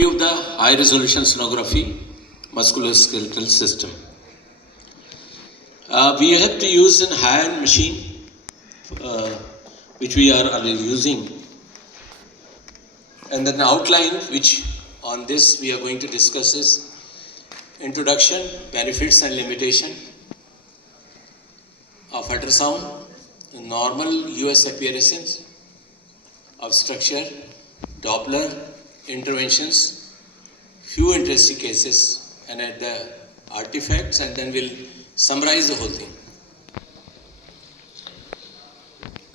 overview of the high resolution sonography musculoskeletal system. We have to use a high-end machine which we are already using, and then the outline which on this we are going to discuss is introduction, benefits and limitation of ultrasound, normal US appearances of structure, Doppler, interventions, few interesting cases, and at the artifacts, and then we'll summarize the whole thing.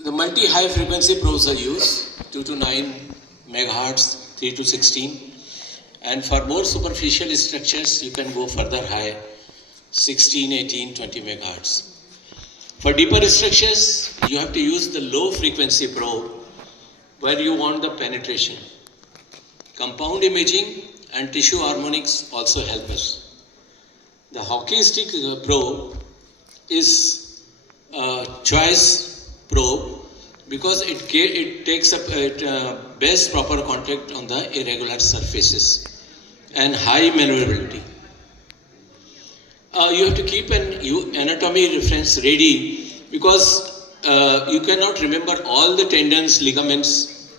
The multi-high frequency probes are used, 2 to 9 megahertz, 3 to 16, and for more superficial structures you can go further high, 16, 18, 20 megahertz. For deeper structures you have to use the low frequency probe where you want the penetration. Compound imaging and tissue harmonics also help us. The hockey stick probe is a choice probe because it takes up best proper contact on the irregular surfaces and high maneuverability. You have to keep an anatomy reference ready because you cannot remember all the tendons, ligaments.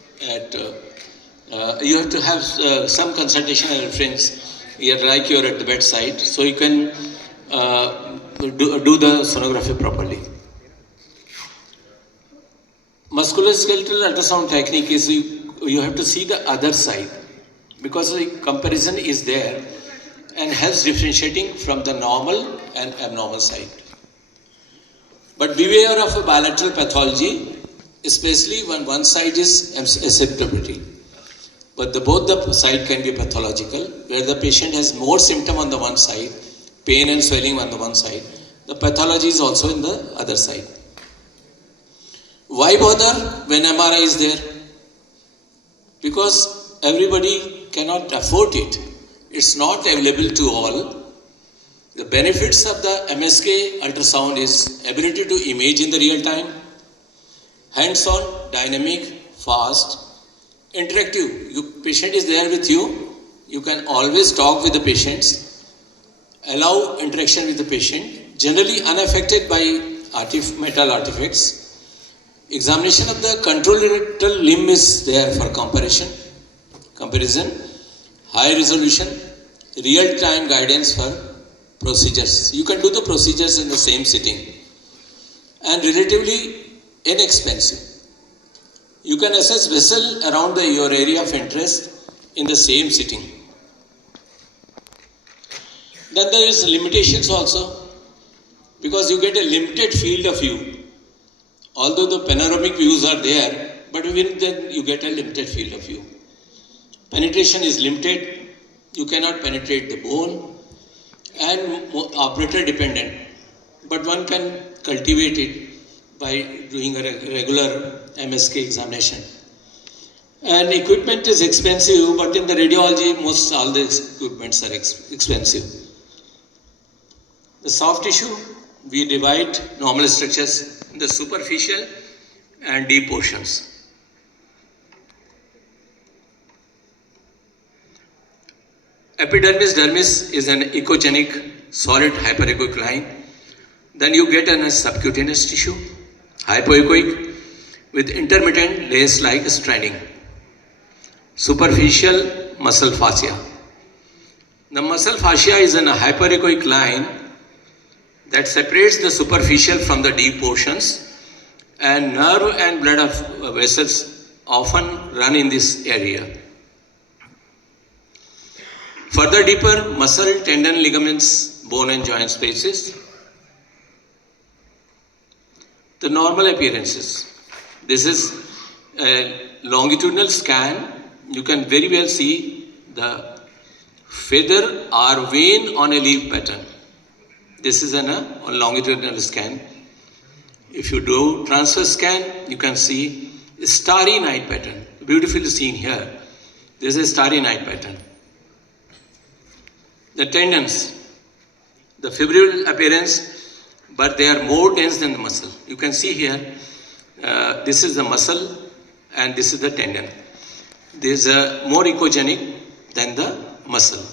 You have to have some consultation and reference here, like you're at the bedside, so you can do the sonography properly. Musculoskeletal ultrasound technique is you have to see the other side because the comparison is there and helps differentiating from the normal and abnormal side. But beware of a bilateral pathology, especially when one side is asymptomatic. But both the side can be pathological, where the patient has more symptom on the one side, pain and swelling on the one side. The pathology is also in the other side. Why bother when MRI is there? Because everybody cannot afford it. It's not available to all. The benefits of the MSK ultrasound is ability to image in the real time, hands-on, dynamic, fast, interactive. Patient is there with you. You can always talk with the patients, allow interaction with the patient, generally unaffected by metal artifacts. Examination of the controlateral limb is there for comparison, high resolution, real-time guidance for procedures. You can do the procedures in the same sitting and relatively inexpensive. You can assess vessel around your area of interest in the same sitting. Then there is limitations also because you get a limited field of view. Although the panoramic views are there, but even then you get a limited field of view. Penetration is limited. You cannot penetrate the bone and operator dependent, but one can cultivate it by doing a regular MSK examination. And equipment is expensive, but in the radiology, most all the equipments are expensive. The soft tissue, we divide normal structures in the superficial and deep portions. Epidermis dermis is an echogenic solid hyperechoic line. Then you get a subcutaneous tissue, hypoechoic, with intermittent lace-like stranding. Superficial muscle fascia. The muscle fascia is a hyperechoic line that separates the superficial from the deep portions, and nerve and blood vessels often run in this area. Further deeper, muscle, tendon, ligaments, bone and joint spaces. The normal appearances. This is a longitudinal scan. You can very well see the feather or vein on a leaf pattern. This is a longitudinal scan. If you do transverse scan, you can see a starry night pattern. Beautifully seen here. This is a starry night pattern. The tendons, the fibril appearance, but they are more dense than the muscle. You can see here, this is the muscle and this is the tendon. This is more echogenic, than the muscle.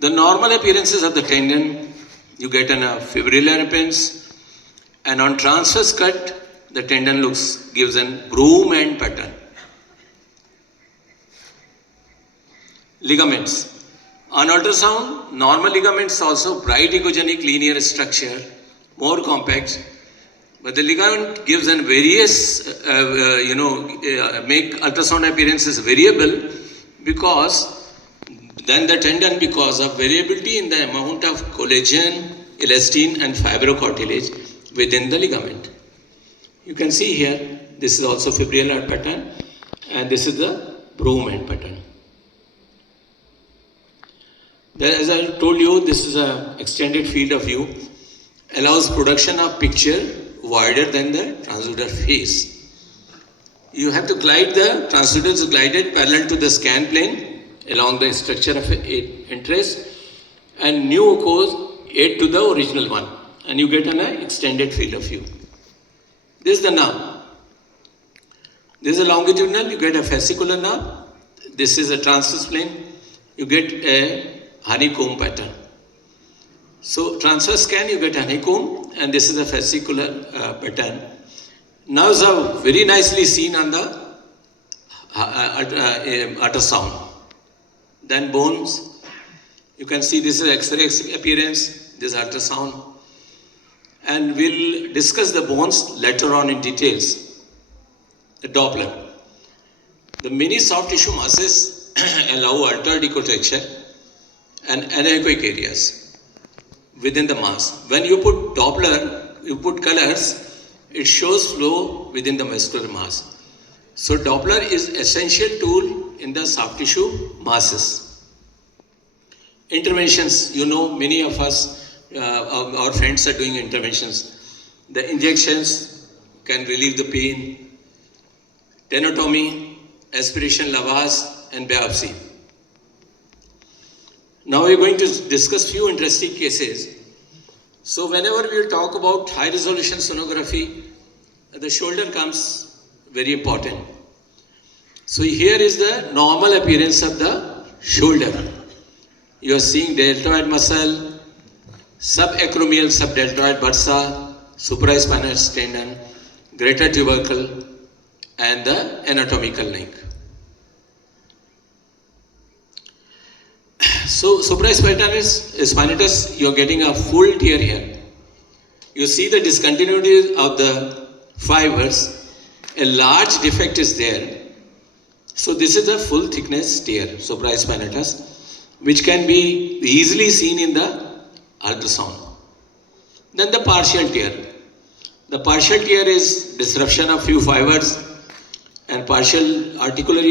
The normal appearances of the tendon, you get a fibrillar appearance, and on transverse cut, the tendon gives a broom end pattern. Ligaments. On ultrasound, normal ligaments also bright echogenic linear structure, more compact, but the ligament gives an various, make ultrasound appearances variable because then the tendon, because of variability in the amount of collagen, elastin and fibrocartilage within the ligament. You can see here, this is also fibrillar pattern and this is the broom end pattern. Then, as I told you, this is an extended field of view, allows production of picture wider than the transducer face. You have to glide the transducer is glided parallel to the scan plane along the structure of interest, and new occurs add to the original one, and you get an extended field of view. This is the nerve. This is a longitudinal, you get a fascicular nerve. This is a transverse plane, you get a honeycomb pattern. So transverse scan, you get honeycomb, and this is a fascicular pattern. Nerves are very nicely seen on the ultrasound. Then bones, you can see this is X-ray appearance, this is ultrasound. And we'll discuss the bones later on in details. The Doppler. The many soft tissue masses allow altered ecotexture and anechoic areas within the mass. When you put Doppler, you put colors, it shows flow within the muscular mass. So Doppler is essential tool in the soft tissue masses. Interventions, you know, many of us, our friends are doing interventions. The injections can relieve the pain, tenotomy, aspiration, lavage and biopsy. Now we are going to discuss few interesting cases. So whenever we talk about high resolution sonography, the shoulder comes very important. So here is the normal appearance of the shoulder. You are seeing deltoid muscle, subacromial subdeltoid bursa, supraspinous tendon, greater tubercle and the anatomical neck. So supraspinatus, you are getting a full tear here. You see the discontinuity of the fibers. A large defect is there. So this is a full thickness tear, supraspinatus, which can be easily seen in the ultrasound. Then the partial tear. The partial tear is disruption of few fibers and partial articular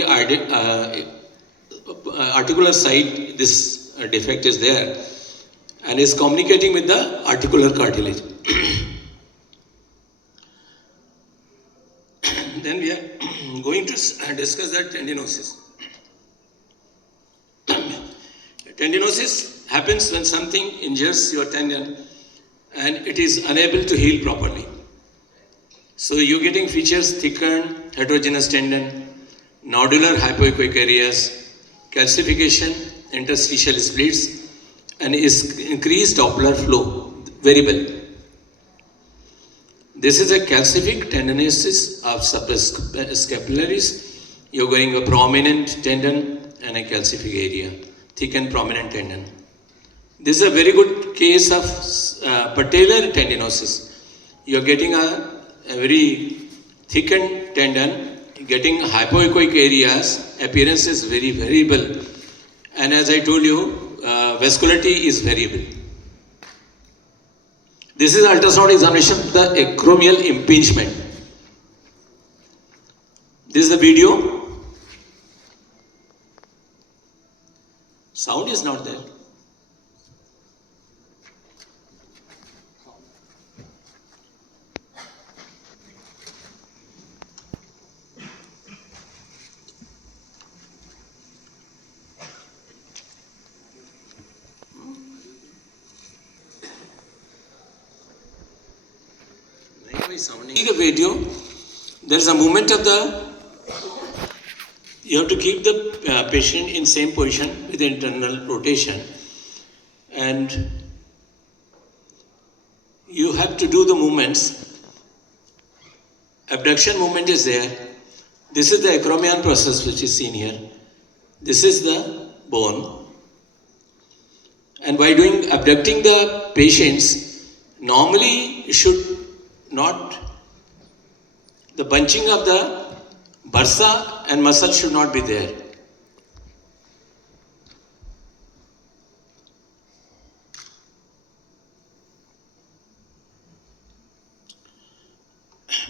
side, this defect is there and is communicating with the articular cartilage. Then we are going to discuss that tendinosis. Tendinosis happens when something injures your tendon and it is unable to heal properly. So you're getting features thickened, heterogeneous tendon, nodular hypoechoic areas, calcification, interstitial splits, and is increased Doppler flow, variable. This is a calcific tendinosis of subscapularis. You're going a prominent tendon and a calcific area, thick and prominent tendon. This is a very good case of patellar tendinosis. You're getting a very thickened tendon, getting hypoechoic areas, appearance is very variable, and as I told you, vascularity is variable. This is ultrasound examination of the acromial impingement. This is the video. Sound is not there. See the video, there is a movement of the, You have to keep the patient in same position with internal rotation, and you have to do the movements. Abduction movement is there. This is the acromion process which is seen here. This is the bone. And by doing abducting the patients, normally you should not, the bunching of the bursa and muscle should not be there.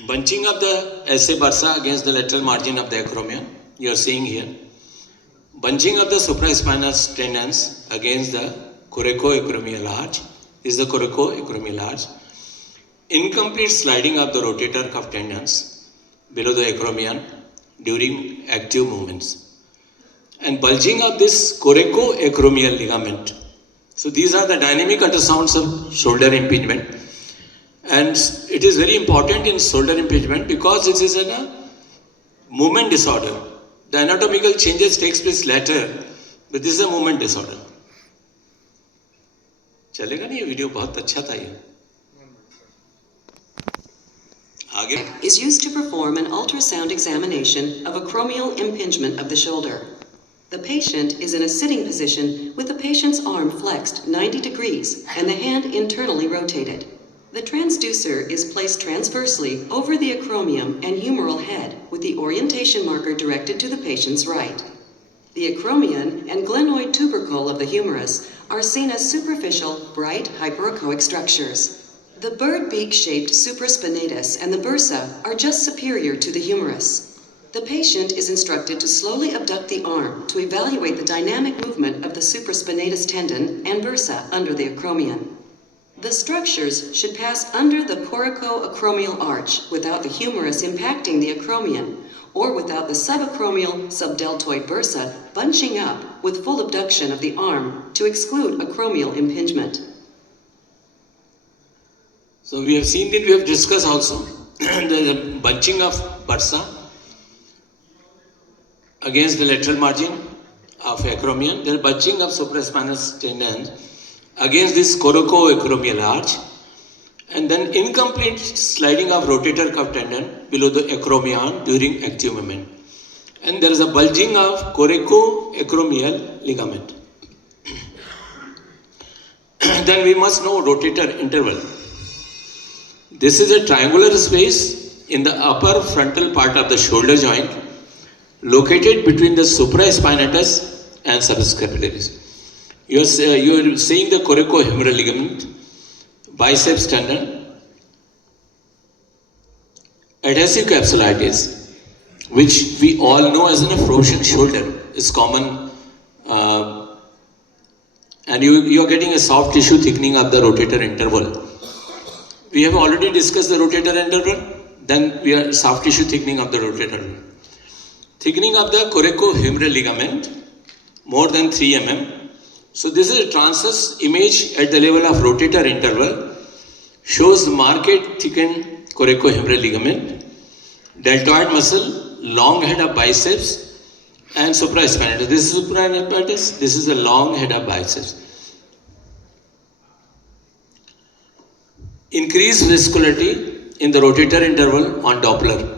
Bunching of the ऐसे bursa against the lateral margin of the acromion, you are seeing here. Bunching of the supraspinous tendons against the coracoacromial arch is the coracoacromial arch. Incomplete sliding of the rotator cuff tendons below the acromion during active movements. And bulging of this coracoacromial ligament. So these are the dynamic ultrasounds of shoulder impingement. And it is very important in shoulder impingement because it is a movement disorder. The anatomical changes takes place later, but this is a movement disorder. चलेगा नहीं ये video बहुत अच्छा था ये. आगे. Is used to perform an ultrasound examination of acromial impingement of the shoulder. The patient is in a sitting position with the patient's arm flexed 90 degrees and the hand internally rotated. The transducer is placed transversely over the acromion and humeral head with the orientation marker directed to the patient's right. The acromion and glenoid tubercle of the humerus are seen as superficial, bright hyperechoic structures. The bird beak-shaped supraspinatus and the bursa are just superior to the humerus. The patient is instructed to slowly abduct the arm to evaluate the dynamic movement of the supraspinatus tendon and bursa under the acromion. The structures should pass under the coracoacromial arch without the humerus impacting the acromion, or without the subacromial subdeltoid bursa bunching up with full abduction of the arm to exclude acromial impingement. So we have seen that, we have discussed also the bunching of bursa against the lateral margin of acromion, the bunching of supraspinous tendon against this coracoacromial arch, and then incomplete sliding of rotator cuff tendon below the acromion during active movement. And there is a bulging of coracoacromial ligament. Then we must know rotator interval. This is a triangular space in the upper frontal part of the shoulder joint located between the supraspinatus and subscapularis. You are seeing the coracohumeral ligament, biceps tendon, adhesive capsulitis, which we all know as a frozen shoulder, is common, and you are getting a soft tissue thickening of the rotator interval. We have already discussed the rotator interval, then we are soft tissue thickening of the rotator. Thickening of the coracohumeral ligament more than 3 mm. So this is a transverse image at the level of rotator interval, shows the marked thickened coracohumeral ligament, deltoid muscle, long head of biceps, and supraspinatus. This is supraspinatus, this is the long head of biceps. Increased viscosity in the rotator interval on Doppler.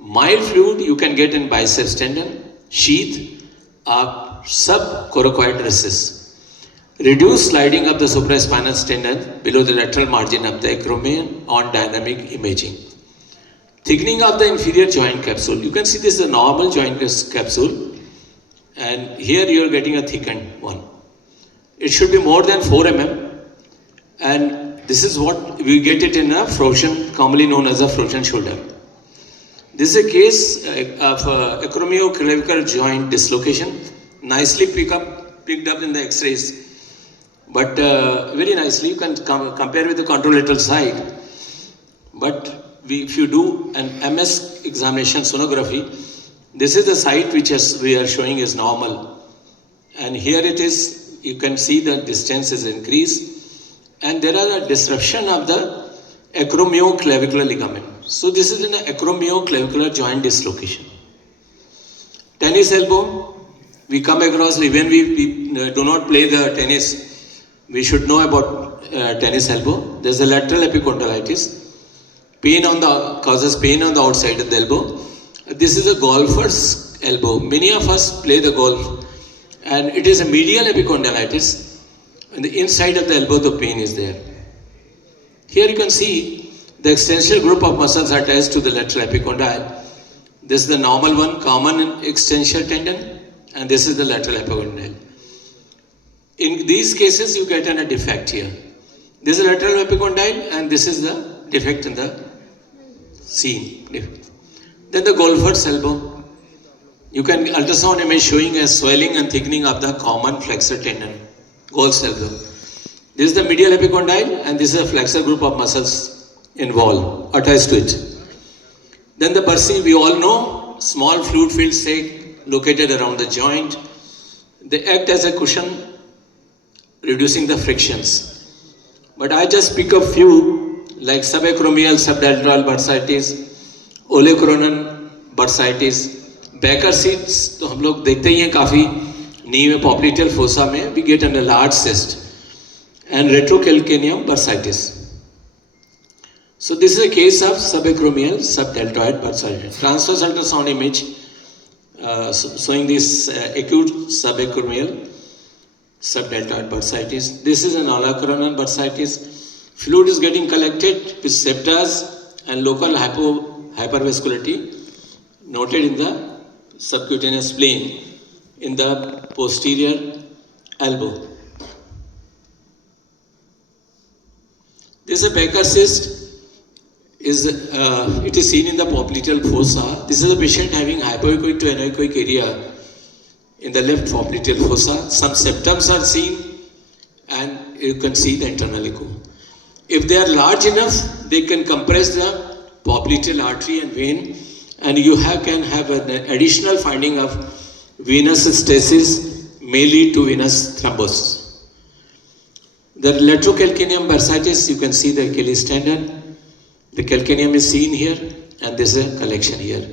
Mild fluid you can get in biceps tendon, sheath, subcoracoid recess. Reduced sliding of the supraspinous tendon below the lateral margin of the acromion on dynamic imaging. Thickening of the inferior joint capsule. You can see this is a normal joint capsule, and here you are getting a thickened one. It should be more than 4 mm, and this is what we get it in a frozen, commonly known as a frozen shoulder. This is a case of acromioclavicular joint dislocation, nicely picked up in the X-rays, but very nicely you can compare with the contralateral side. But if you do an MS examination sonography, this is the site which we are showing is normal, and here it is. You can see the distance is increased, and there are a disruption of the acromioclavicular ligament. So this is an acromioclavicular joint dislocation. Tennis elbow, we come across, when we do not play the tennis, we should know about tennis elbow. There's a lateral epicondylitis. Pain causes pain on the outside of the elbow. This is a golfer's elbow. Many of us play the golf, and it is a medial epicondylitis. And the inside of the elbow, the pain is there. Here you can see the extensor group of muscles attached to the lateral epicondyle. This is the normal one, common extensor tendon, and this is the lateral epicondyle. In these cases, you get a defect here. This is lateral epicondyle, and this is the defect in the scene. Then the golfer's elbow. You can ultrasound image showing a swelling and thickening of the common flexor tendon, golf's elbow. This is the medial epicondyle, and this is a flexor group of muscles involved, attached to it. Then the bursae, we all know, small fluid filled sac located around the joint. They act as a cushion, reducing the frictions. But I just pick a few, like subacromial subdeltoid bursitis, olecranon bursitis, Becker seats, तो हम लोग देखते ही हैं काफी knee में popliteal fossa में we get a large cyst, and retrocalcaneum bursitis. So this is a case of subacromial subdeltoid bursitis. Transverse ultrasound image showing this acute subacromial subdeltoid bursitis. This is an olecranon bursitis. Fluid is getting collected with septas and local hypervascularity noted in the subcutaneous plane in the posterior elbow. This is a Becker cyst. It is seen in the popliteal fossa. This is a patient having hypoechoic to anechoic area in the left popliteal fossa. Some symptoms are seen, and you can see the internal echo. If they are large enough, they can compress the popliteal artery and vein, and you can have an additional finding of venous stasis, may lead to venous thrombosis. The retrocalcaneum bursitis, you can see the Achilles tendon. The calcaneum is seen here, and this is a collection here.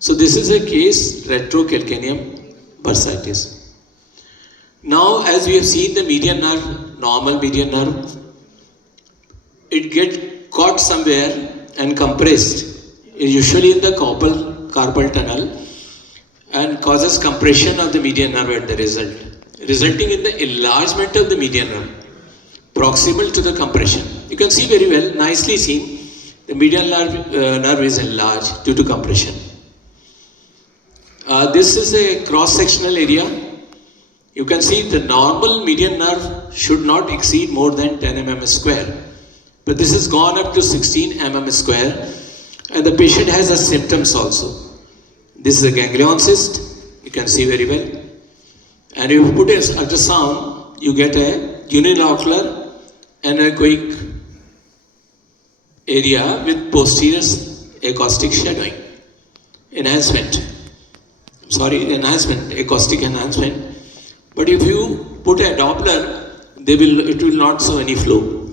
So this is a case, retrocalcaneum bursitis. Now, as we have seen the median nerve, normal median nerve, it gets caught somewhere and compressed, usually in the carpal tunnel, and causes compression of the median nerve at the result, resulting in the enlargement of the median nerve, proximal to the compression. You can see very well, nicely seen, the median nerve is enlarged due to compression. This is a cross-sectional area. You can see the normal median nerve should not exceed more than 10 mm square. But this has gone up to 16 mm square, and the patient has a symptoms also. This is a ganglion cyst, you can see very well. And if you put an ultrasound, you get a unilocular anechoic area with posterior acoustic shadowing. Acoustic enhancement. But if you put a Doppler, it will not show any flow.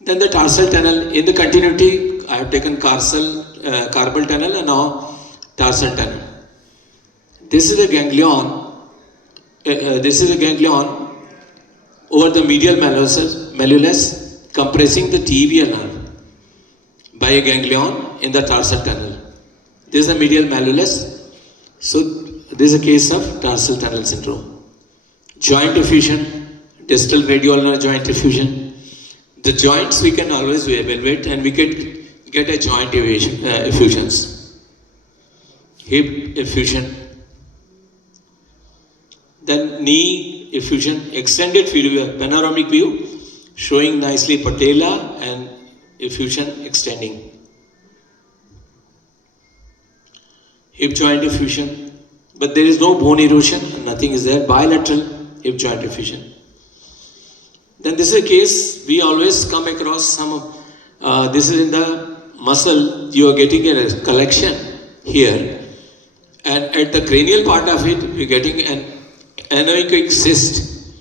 Then the tarsal tunnel, in the continuity, I have taken carpal tunnel and now tarsal tunnel. This is a ganglion. Over the medial malleolus, compressing the tibial nerve by a ganglion in the tarsal tunnel. This is the medial malleolus. So this is a case of tarsal tunnel syndrome. Joint effusion, distal radioulnar joint effusion. The joints we can always evaluate, and we can get a joint effusions. Hip effusion. Then knee effusion, extended view, panoramic view, showing nicely patella and effusion extending. Hip joint effusion, but there is no bone erosion, nothing is there. Bilateral hip joint effusion. Then this is a case we always come across some of, this is in the muscle, you are getting a collection here, and at the cranial part of it, you are getting an anechoic cyst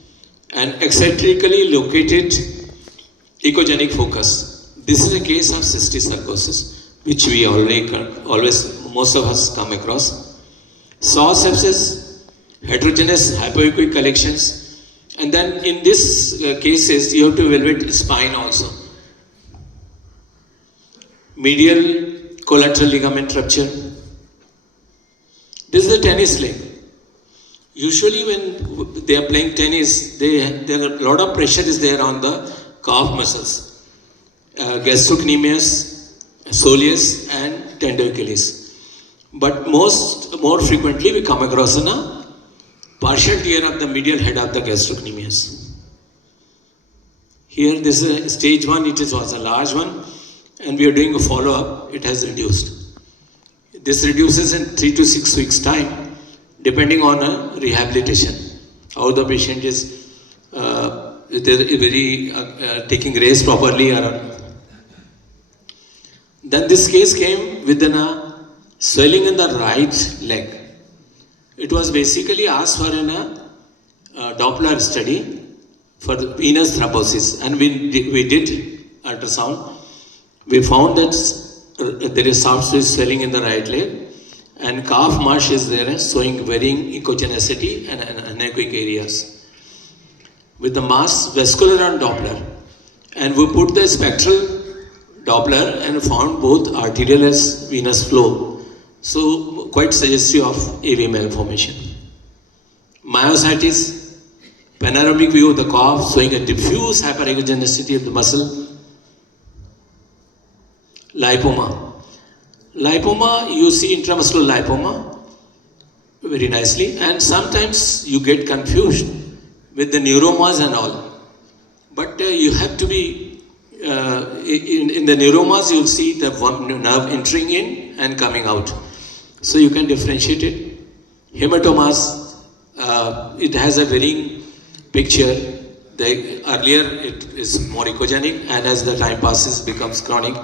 and eccentrically located echogenic focus. This is a case of cystic sarcosis, which we always, most of us come across. SAW sepsis, heterogeneous hypoechoic collections, and then in this cases you have to evaluate spine also. Medial collateral ligament rupture. This is the tennis leg. Usually when they are playing tennis, there are a lot of pressure is there on the calf muscles. Gastrocnemius, soleus and tender Achilles. But more frequently we come across a partial tear of the medial head of the gastrocnemius. Here this is stage 1, it was a large one and we are doing a follow-up, it has reduced. This reduces in 3 to 6 weeks time depending on a rehabilitation. How the patient is taking rest properly. Then this case came with a swelling in the right leg. It was basically asked for in a Doppler study for the venous thrombosis, and we did ultrasound. We found that there is soft swelling in the right leg, and calf marsh is there showing varying echogenicity and anechoic areas. With the mass vascular and Doppler, and we put the spectral Doppler and found both arterial as venous flow. So quite suggestive of AV malformation. Myositis, panoramic view of the calf showing a diffuse hyperechogenicity of the muscle. Lipoma. Lipoma, you see intramuscular lipoma very nicely, and sometimes you get confused with the neuromas and all. But you have to be, in the neuromas you will see the nerve entering in and coming out. So you can differentiate it. Hematomas, it has a varying picture. Earlier it is more echogenic, and as the time passes becomes chronic,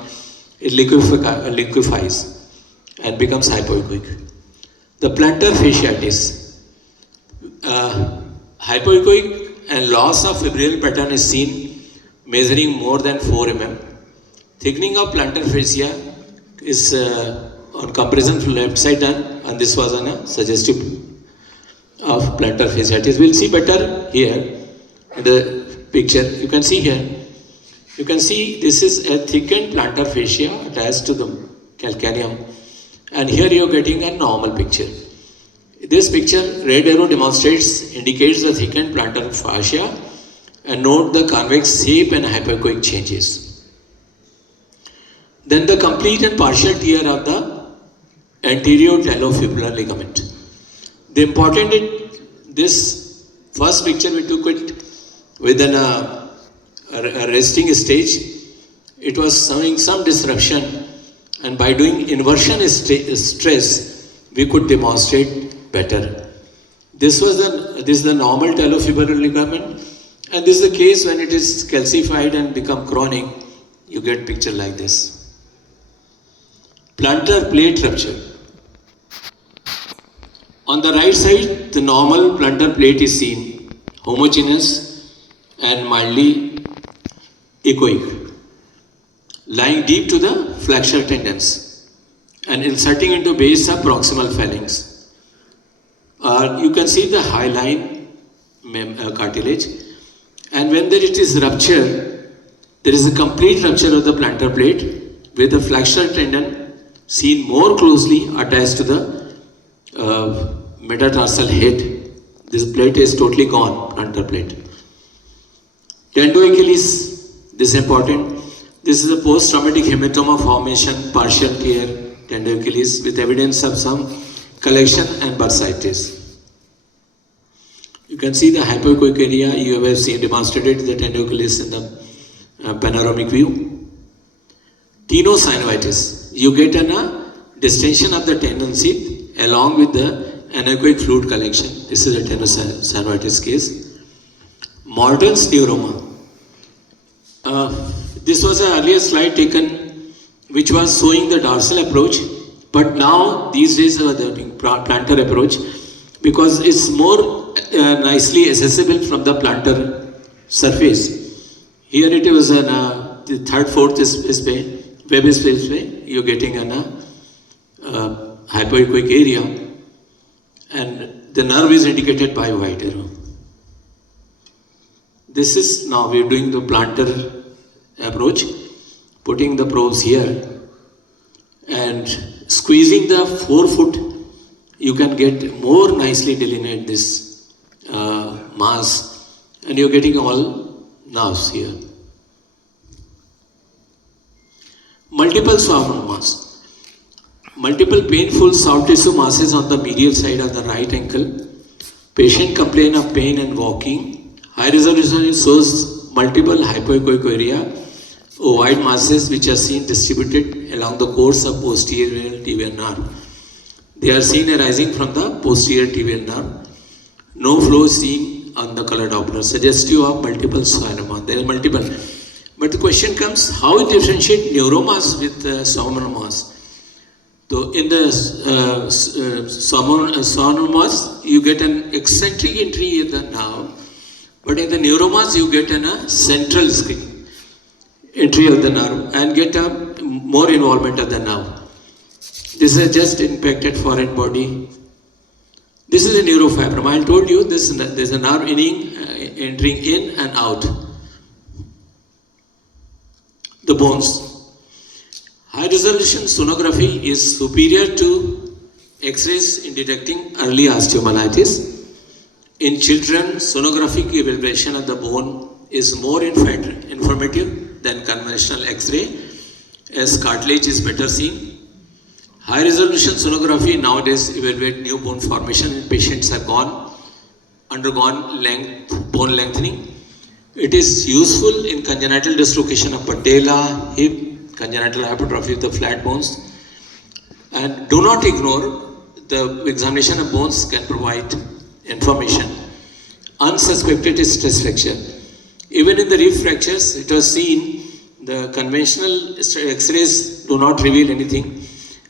it liquefies and becomes hypoechoic. The plantar fasciitis, hypoechoic and loss of fibrillar pattern is seen measuring more than 4 mm. Thickening of plantar fascia is on comparison from left side done, and this was a suggestive of plantar fasciitis. We'll see better here in the picture. You can see here. You can see this is a thickened plantar fascia attached to the calcaneum, and here you are getting a normal picture. This picture, red arrow indicates the thickened plantar fascia, and note the convex shape and hypoechoic changes. Then the complete and partial tear of the anterior talofibular ligament. The important is this first picture we took it within a resting stage. It was showing some disruption, and by doing inversion stress we could demonstrate better. This is the normal talofibular ligament, and this is the case when it is calcified and become chronic. You get picture like this. Plantar plate rupture. On the right side, the normal plantar plate is seen, homogeneous and mildly echoic, lying deep to the flexor tendons and inserting into base of proximal phalanx. You can see the hyaline cartilage, and when it is ruptured, there is a complete rupture of the plantar plate with the flexor tendon seen more closely attached to the metatarsal head. This plate is totally gone, plantar plate. Tendoachilles, this is important. This is a post-traumatic hematoma formation, partial tear, tendoachilles with evidence of some collection and bursitis. You can see the hypoechoic area. You have seen demonstrated the tendoachilles in the panoramic view. Tenosynovitis, you get a distension of the tendon sheath along with the anechoic fluid collection. This is a tenosynovitis case. Morton's neuroma. This was an earlier slide taken which was showing the dorsal approach, but now these days the plantar approach, because it's more nicely accessible from the plantar surface. Here it was the third, fourth space, web space way, you're getting an hypoechoic area. and the nerve is indicated by white arrow. This is, now we are doing the plantar approach, putting the probes here and squeezing the forefoot. You can get more nicely delineate this mass, and you're getting all nerves here. Multiple soft mass. Multiple painful soft tissue masses on the medial side of the right ankle. Patient complain of pain and walking. High resolution shows multiple hypoechoicoria, ovoid masses which are seen distributed along the course of posterior tibial nerve. They are seen arising from the posterior tibial nerve. No flow seen on the color Doppler, suggestive of multiple schwannomas. There are multiple. But the question comes, how we differentiate neuromas with schwannomas? So in the schwannomas, you get an eccentric entry in the nerve, but in the neuromas, you get a central entry of the nerve and get a more involvement of the nerve. This is just impacted foreign body. This is a neurofibroma. I told you this. There's a nerve entering in and out the bones. High resolution sonography is superior to X-rays in detecting early osteomyelitis. In children, sonographic evaluation of the bone is more informative than conventional X-ray, as cartilage is better seen. High resolution sonography nowadays evaluate new bone formation in patients have undergone bone lengthening. It is useful in congenital dislocation of patella, hip, congenital hypertrophy of the flat bones. And do not ignore the examination of bones can provide information. Unsuspected stress fracture. Even in the rib fractures, it was seen the conventional X-rays do not reveal anything.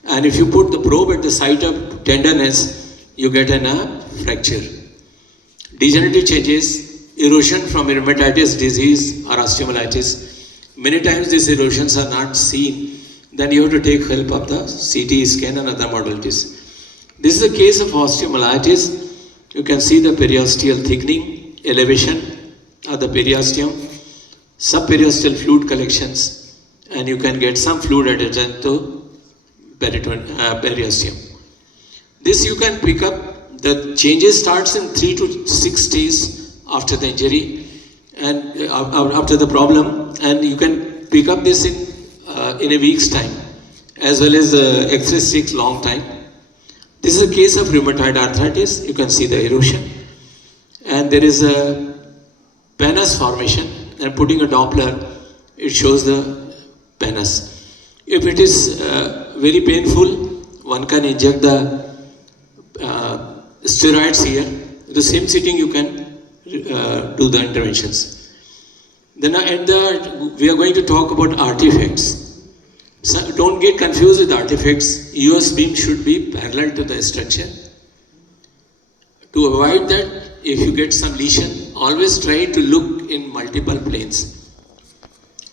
And if you put the probe at the site of tenderness, you get a fracture. Degenerative changes, erosion from rheumatitis disease or osteomyelitis. Many times these erosions are not seen. Then you have to take help of the CT scan and other modalities. This is a case of osteomyelitis. You can see the periosteal thickening, elevation of the periosteum, subperiosteal fluid collections, and you can get some fluid adjacent to periosteum. This you can pick up. The changes starts in 3 to 6 days after the injury and after the problem, and you can pick up this in a week's time, as well as X-rays takes long time. This is a case of rheumatoid arthritis. You can see the erosion, and there is a pannus formation, and putting a Doppler, it shows the pannus. If it is very painful, one can inject the steroids here. The same sitting you can do the interventions. Then we are going to talk about artifacts. So don't get confused with artifacts. US beam should be parallel to the structure. To avoid that, if you get some lesion, always try to look in multiple planes.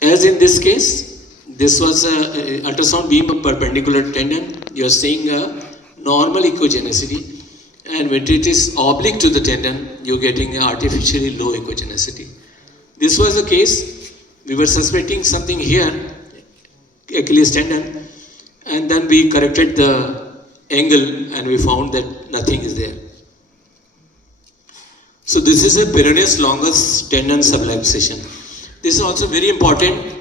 As in this case, this was an ultrasound beam of perpendicular tendon. You are seeing a normal echogenicity. And when it is oblique to the tendon, you are getting an artificially low echogenicity. This was the case. We were suspecting something here, Achilles tendon, and then we corrected the angle and we found that nothing is there. So this is a peroneus longus tendon subluxation. This is also very important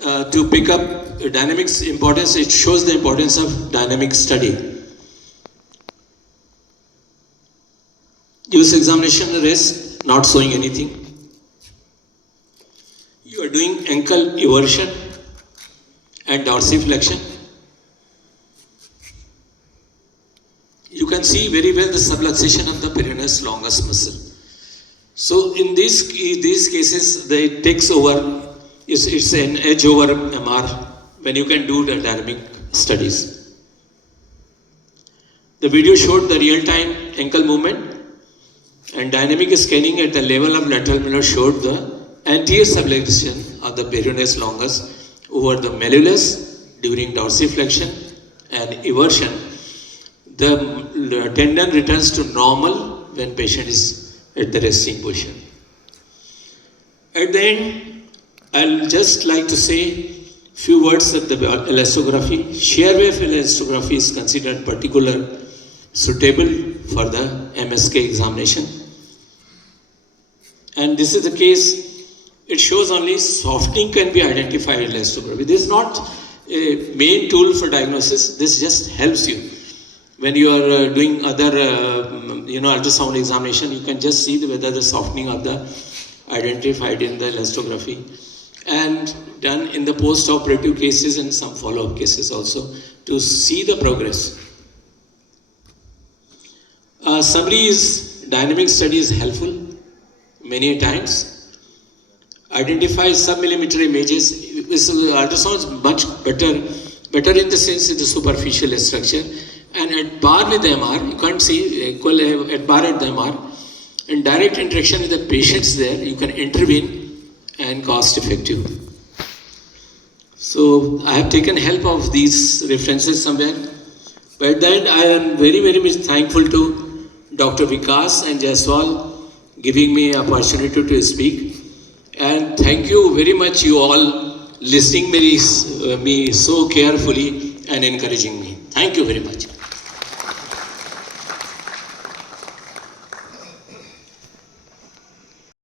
to pick up dynamics importance. It shows the importance of dynamic study. US examination rest, not showing anything. You are doing ankle eversion and dorsiflexion. You can see very well the subluxation of the peroneus longus muscle. So in these cases, it takes over, it's an edge over MR when you can do the dynamic studies. The video showed the real-time ankle movement, and dynamic scanning at the level of lateral malleus showed the anterior subluxation of the peroneus longus over the malleolus during dorsiflexion and eversion. the tendon returns to normal when patient is at the resting position. At the end, I'll just like to say few words of the elastography. Shear wave elastography is considered particular suitable for the MSK examination. And this is the case, it shows only softening can be identified in elastography. This is not a main tool for diagnosis, this just helps you. When you are doing other ultrasound examination, you can just see whether the softening of the identified in the elastography, and done in the post-operative cases and some follow-up cases also to see the progress. Summary is dynamic study is helpful many times. Identify sub-millimeter images. This ultrasound is much better in the sense of the superficial structure, and at par with the MR, you can't see equal at par at the MR. In direct interaction with the patients there, you can intervene and cost effective. So I have taken help of these references somewhere. But at the end, I am very, very much thankful to Dr. Vikas and Jaiswal giving me opportunity to speak. And thank you very much, you all listening me so carefully and encouraging me. Thank you very much.